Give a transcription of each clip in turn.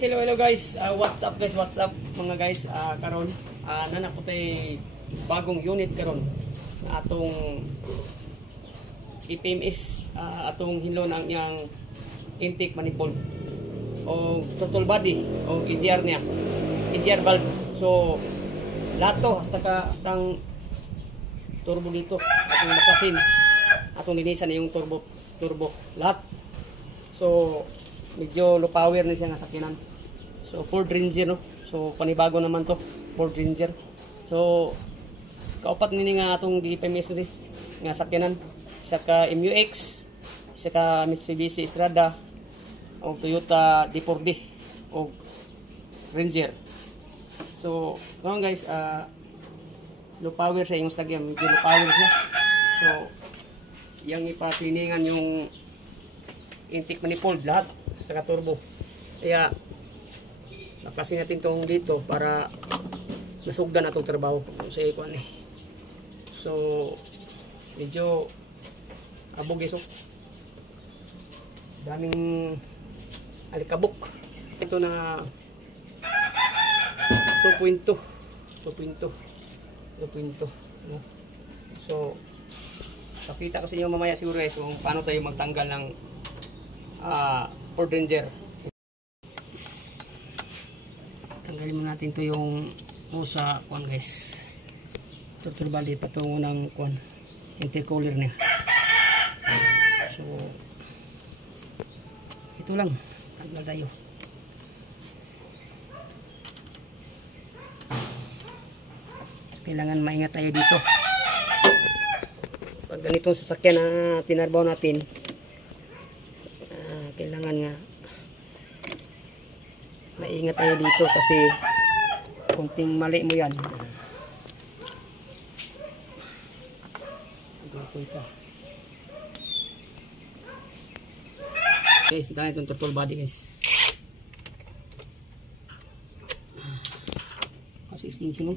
Hello guys, what's up guys, what's up mga guys. Karon nana po tay bagong unit karon na atong EPMS, atong hinlo ng yang intake manifold o throttle body o EGR niya, EGR valve. So lahat to hastang turbo dito atong makasin, atong linisan yung turbo lahat. So medyo low power na siya nga sakyanan. So Ford Ranger, no. So panibago naman to, Ford Ranger. So kaupat nini nga atong DPMS ni nga sakyanan, isa ka MUX, isa ka Mitsubishi Strada o Toyota D4D o Ranger. So ngayon guys, low power sa inyong sakyan, medyo low power siya. So yang ipatiningan yung intake manifold lahat sa turbo. Kaya nakasin natin tong dito para masugdan atong trabaho sa ikuan eh. So medyo abog iso. Daming alikabok. Ito na 2.2 no? So pakita ko sa inyo mamaya siguro guys kung paano tayo magtanggal ng Ford Ranger. Tanggalin mo natin to yung usa kuan guys, throttle body patungo ng kuan intercooler niya. So ito lang, tanggal tayo. Kailangan maingat tayo dito pag ganitong sasakyan na tinarbaw natin. Kailangan nga maingat tayo dito kasi kunting mali mo yan. Okay, sintahan itong throttle body guys. Kasi extension mo.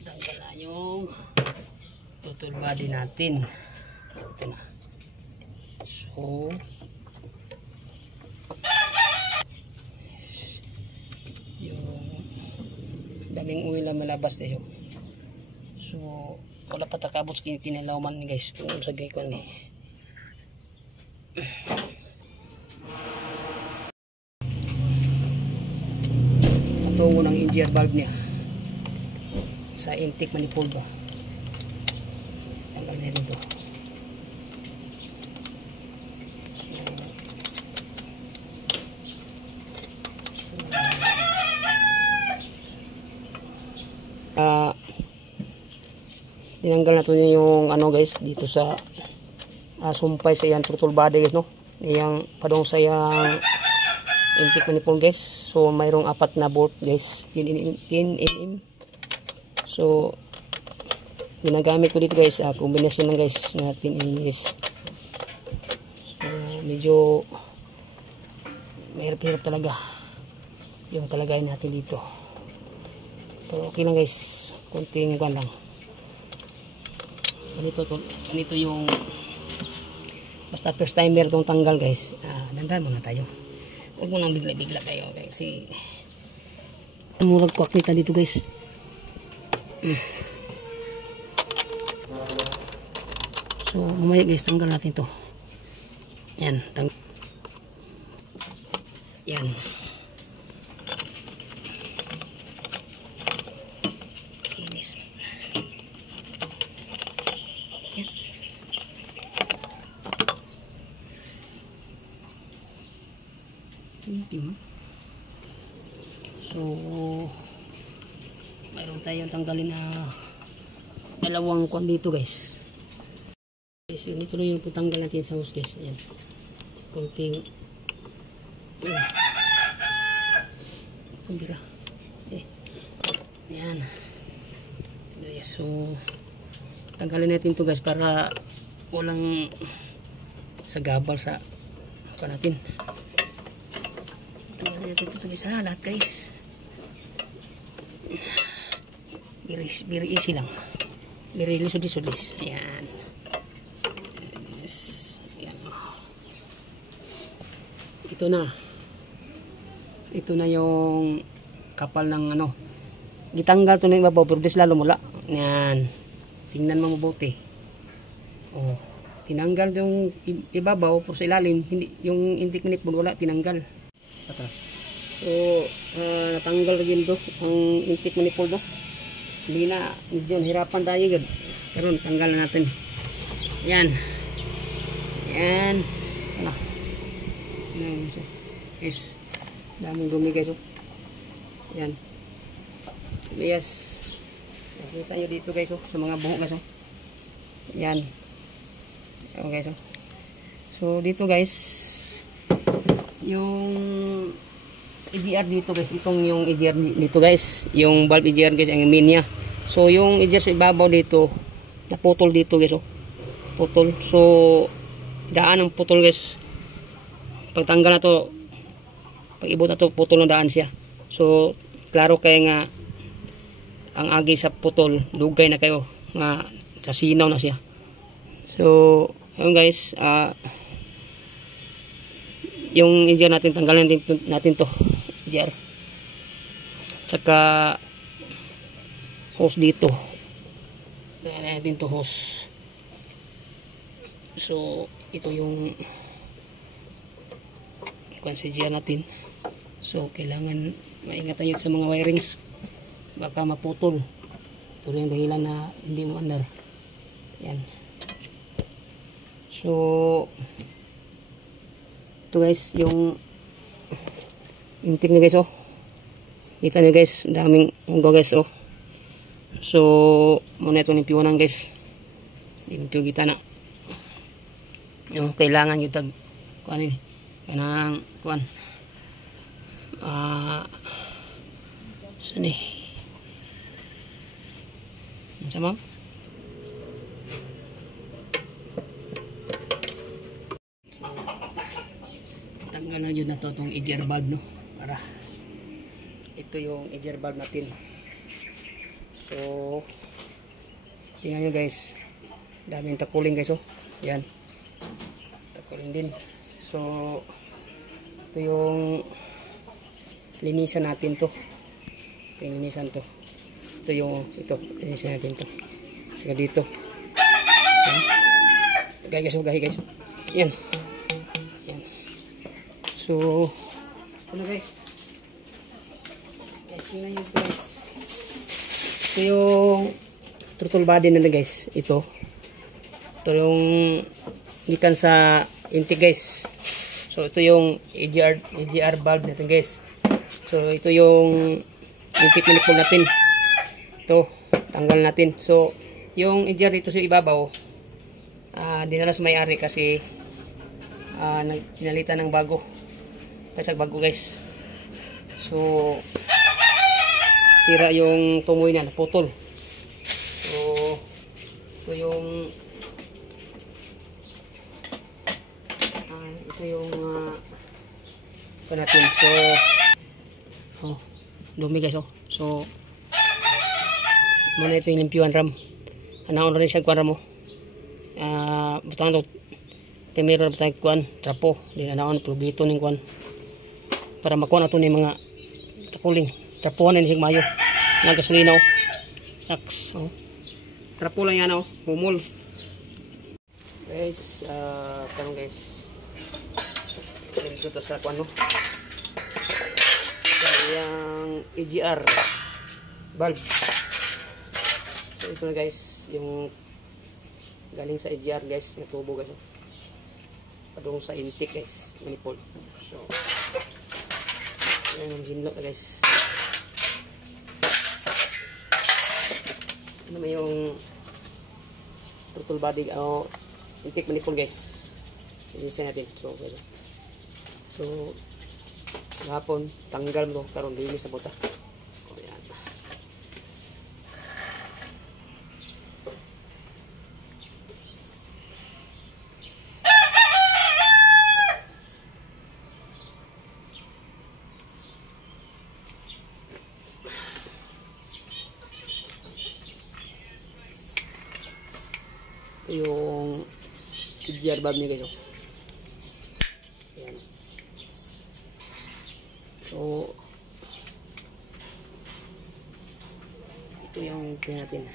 Tanggalan yung throttle body natin. Ito na. So yung daming oil na malabas tayo. So wala pa takabot kinilauman ni guys kung sa gayko ni. Patungo ng EGR valve niya sa intake manifold ba. Tanggal na dito. Tinanggal na to yung ano guys dito sa sumpay sa yan throttle body guys, no. Yang padong sa yang intake manifold guys. So mayroong apat na bolt guys, 10 mm. So ginagamit ko dito guys, kombinasyon lang guys na 10 mm guys. So medyo mahirap talaga yung talagay natin dito. Pero okay lang guys, konting kuan lang. Ganito yung basta first timer itong tanggal guys. Dandan muna tayo, huwag mo nang bigla kayo kasi murag kwak nita dito guys. So mamaya guys tanggal natin to. Yan, yan. Kinis. Yan. So mayroon tayong tanggalin na dalawang kwan dito guys. So dito na yung putanggal natin sa hose guys. Ayan, konting kumbira. Ayan. So tanggalin natin to guys para walang sagabal sa kwan natin. Tanggalin natin ito guys, lahat guys. Very easy lang. Very lisod-lisod. Ayan. Yes. Ayan. Ito na yung kapal ng ano. Gitanggal to na ibabaw pero dis lalo mula. Ayan. Tingnan mo mabuti. Oh. Tinanggal yung ibabaw pero sa ilalim hindi yung intik manipul wala tinanggal. So natanggal rin do ang intik manipul do. Hindi na medyo hirapan tayo gud. Karon tanggal na natin. Ayan. Ayan. Ano? Guys. Daming dumi guys. Ayan. Yes. Nakita nyo dito guys sa mga buhok guys. Ayan. Ayan guys. So dito guys yung EGR dito guys. Itong yung EGR dito guys. Yung valve EGR guys ang main niya. So yung EGR sa ibabaw dito naputol dito guys. Putol. So daan ng putol guys. Pagtanggal na to pag ibot na to putol na daan siya. So klaro kaya nga ang agi sa putol dugay na kayo nga sa sinaw na siya. So ayun guys, yung EGR natin tanggalan natin to EGR. Saka hose dito. Natin to hose. So ito yung EGR natin. So kailangan maingat tayo sa mga wirings. Baka maputol. Ito yung dahilan na hindi mo andar. Yan. So ito guys yung intik na guys kita nyo guys daming hunggo guys so muna ito nimpiunan guys nimpiu kita na yung kailangan yung tag kuan ini kanang kuan sini sama tanggal na yun na to itong EGR valve no para ito yung EGR valve natin. So tingnan nyo guys daming takuling guys yan takuling din. So ito yung linisan natin to. Ito yung linisan to. Ito yung linisan natin to. Saka dito guys guys yan. So ano guys tingnan nyo guys ito yung throttle body nila guys. Ito yung gikan sa intake guys. So ito yung EGR valve natin guys. So ito yung intake manifold natin. Ito tanggal natin. So yung EGR dito sa ibabaw dinala sa may-ari kasi pinalitan ng bago. Patag bago guys. So sira yung tumoy na naputol. So ito yung natin. So dumi guys so mana ito yung limpiwan ram anaon rin siya kuan ram butangan to primero butang kuan trapo din anaon plugito ning kuan para makuha nato ni mga takuling trapuhan na siya mayo ng gasolina tax trapo lang yan humol guys. Karon guys dito to sa kuan yung EGR valve. So ito na guys yung galing sa EGR guys na tubo guys padung sa intake guys manifold. So yan ang hinlock guys. Ano may yung throttle body intake manifold guys. Ilisin natin. So hapon tanggal mo karon dili sa buta. Ayan. Ito yung EGR valve niya guys. Ayan. So, ito yung tingnan natin.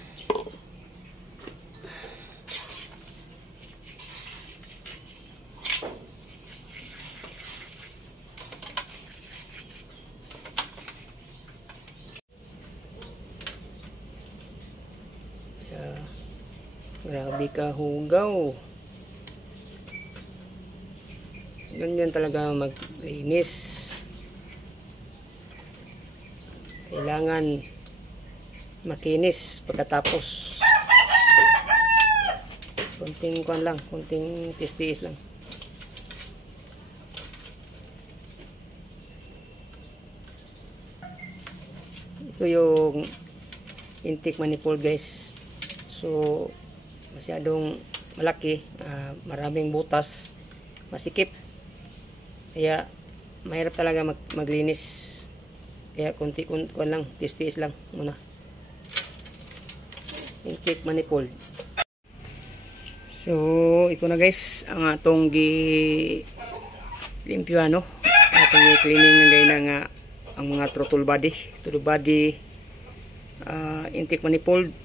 Grabe ka hugaw. Ganyan talaga maglinis. Kailangan makinis pagkatapos. Kunting kuan lang, kunting tiis-tiis lang. Ito yung intake manifold guys. So masyadong malaki, maraming butas, masikip, kaya mahirap talaga maglinis, kaya kunti-kunti lang, tiis-tiis lang muna. Intake manifold. So ito na guys ang atong limpyo atong cleaning ng gay nga ang mga throttle body, intake manifold,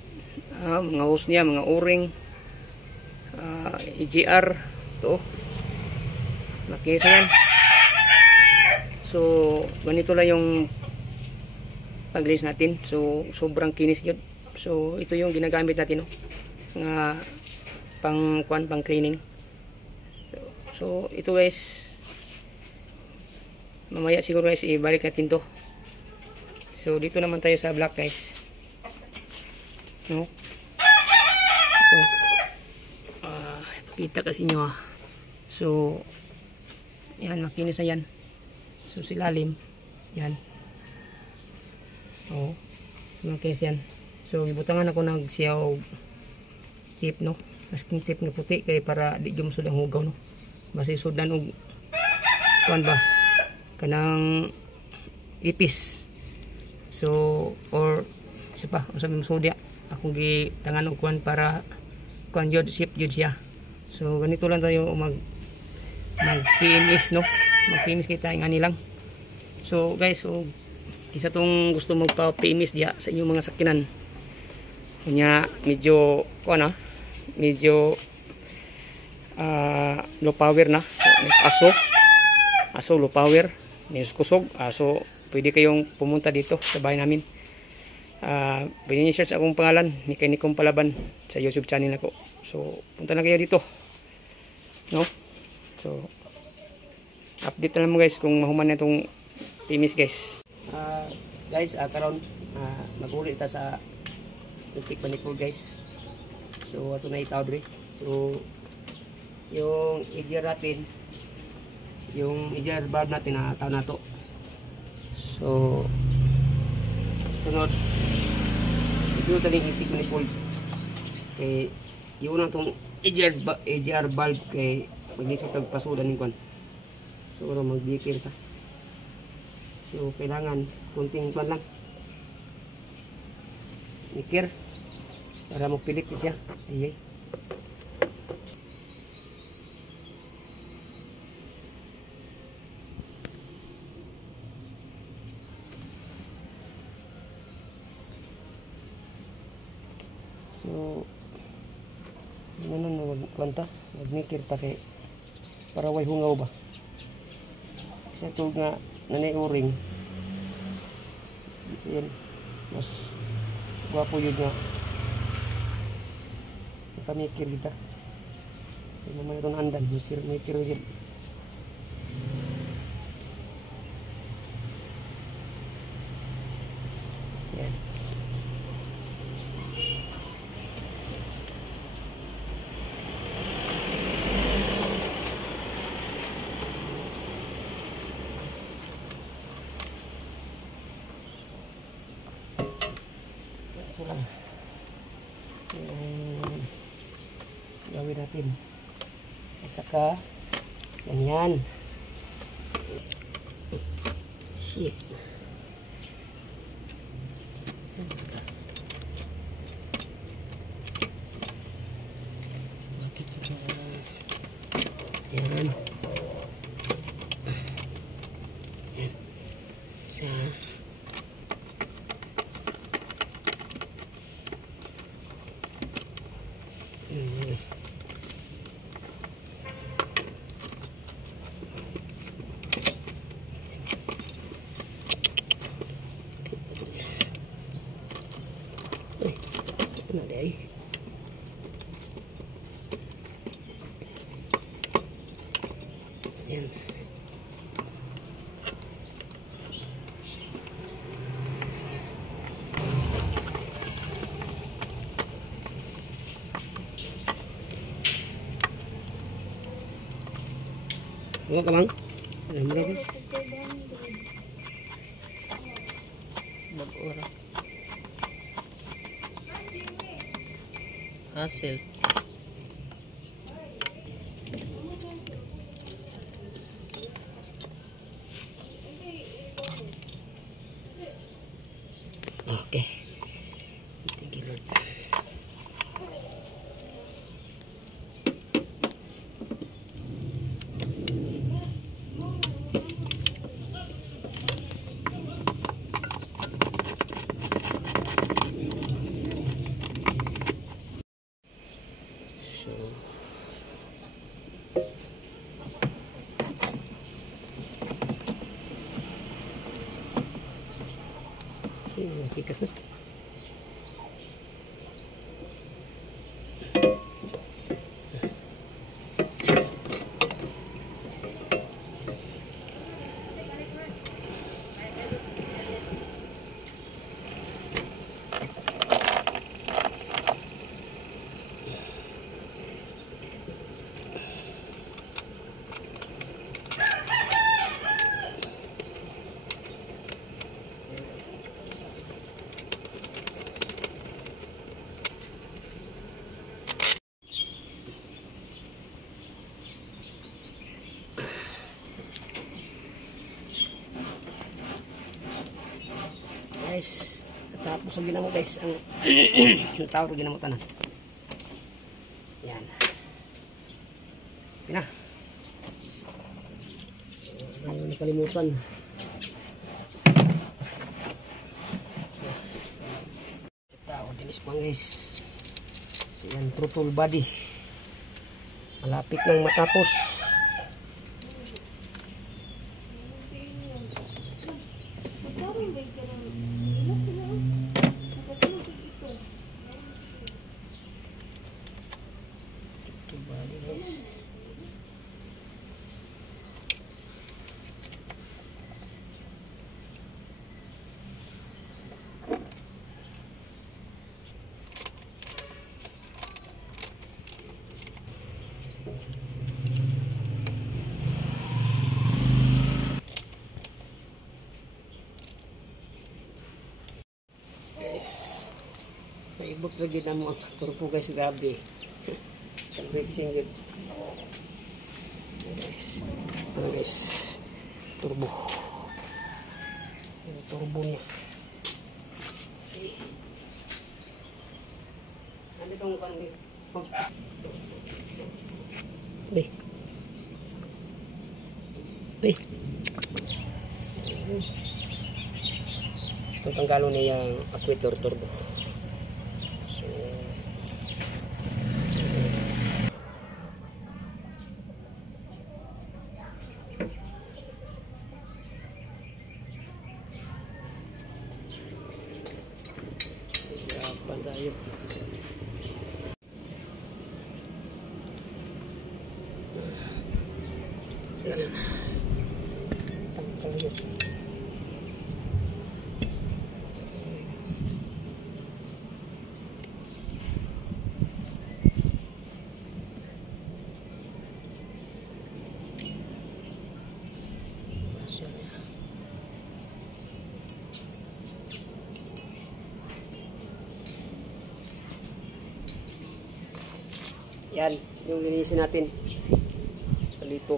mga hose niya, mga o-ring, EGR to makisa yan. So ganito lang yung paglinis natin. So sobrang kinis yun. So ito yung ginagamit natin nga pang cleaning. So ito guys, mamaya siguro guys ibalik natin to. So dito naman tayo sa black guys. Ito kita kasi nyo So yan, makinis na yan. So silalim yan, makinis yan. So ibutangan ako ng siyaw tip masking tip nga puti kay para di gyud sud ang hugaw basi sudan og kuan ba kanang ipis. So or isa pa usa mi sudya akong gitangan og kuan para kuan jud sip jud siya. So ganito lang tayo mag PMS mag PMS kita ngani lang. So guys, isa tong gusto magpa PMS diha sa inyong mga sakinan kanya medyo kuan medyo low power na, aso low power, may kusog, so pwede kayong pumunta dito sa bahay namin. Pwede niyo search akong pangalan, Mekanikong Palaban, sa YouTube channel ako. So punta na kayo dito so update na lang mo guys kung mahuman na itong PMS guys. Guys, karon mag-uli ta sa intake manifold guys. So ato na itaw dre. So yung EGR natin, yung EGR valve natin na taw na to. So sunod taling intake manifold kay yung unang tong EGR valve kay maglisod tag pasudan ning kwan. So magbikir ta. So kailangan kunting kwan lang, mikir para magpilit siya. Ayay. So ganun magkwanta, magmikir pa kay para way hungaw ba. Sa tug nga nanay o-ring. Yan, mas gwapo yun nga. Mikir kita. Hindi naman itong andan, mikir yun. Yan. Ito lang yung gawin natin. At saka ganyan. Shit. Yan. Yan. Sa ano day? Yan. Ano ka bang? Ano mo rin? Mag-ura. Hassle. Okay. Thank you, Lord. Tikas na. Guys, tapos ang ginamo guys ang tawag ginamutan. Yan. Yan. Ayaw nakalimutan. Tawag dinis pa guys. So yan, throttle body. Malapit nang matapos. Maibot lagi na mo ang turbo guys, grabe. Kalbreaking good. Guys, ano guys, turbo. Yung turbo niya. Okay. Ano itong kanil? Be. Be. Itong tanggalon niya yung actuator turbo. Tayo. Tangkal yun. Yan, yung linisin natin. Palito.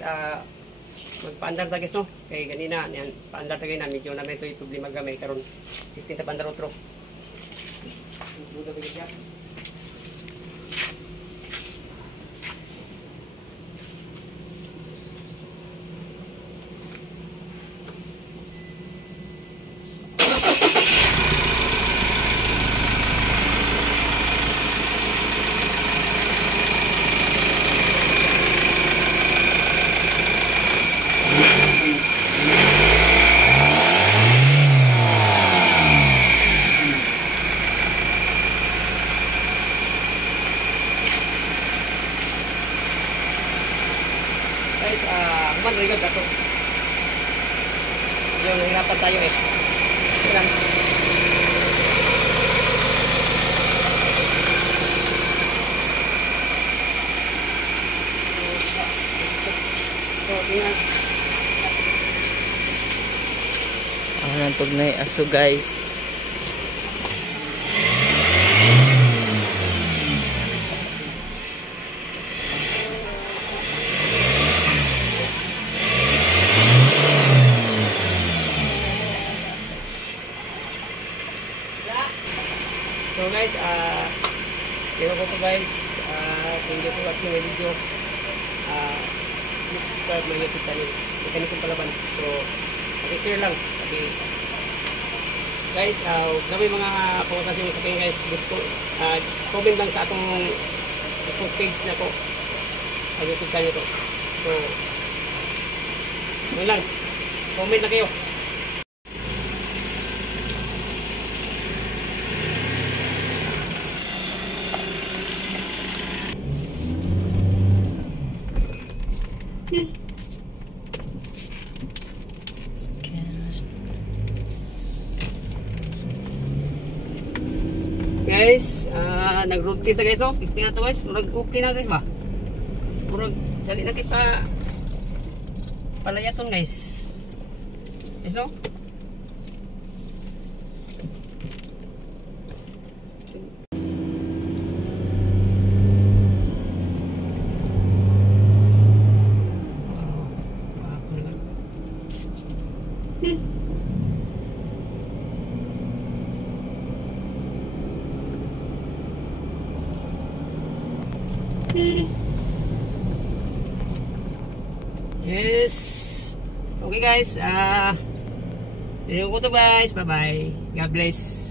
guys, magpaandar ta guys no. Kay ganina yan paandar ta na medyo na may problema gamay karon. Distinta paandar otro. Duda ba siya? Guys, human rigod ato. Yung nahirapan tayo eh. Ilan? So, tingnan. Ang nantog na yung aso guys. So guys, ewan ko po guys, thank you for watching my video. Please subscribe my YouTube channel, Mekanikong Palaban. So, share lang. Guys, grabe mga pangutasin mo sa akin guys. Gusto, comment lang sa akong page na ko. YouTube channel ko. So, yun lang. Comment na kayo. Guys, nag-road test na guys no? Testing na to guys, murag okay na guys ba? Murag, dali na kita palayaton guys. Guys no? Yes. Okay guys, video ko to guys. Bye bye. God bless.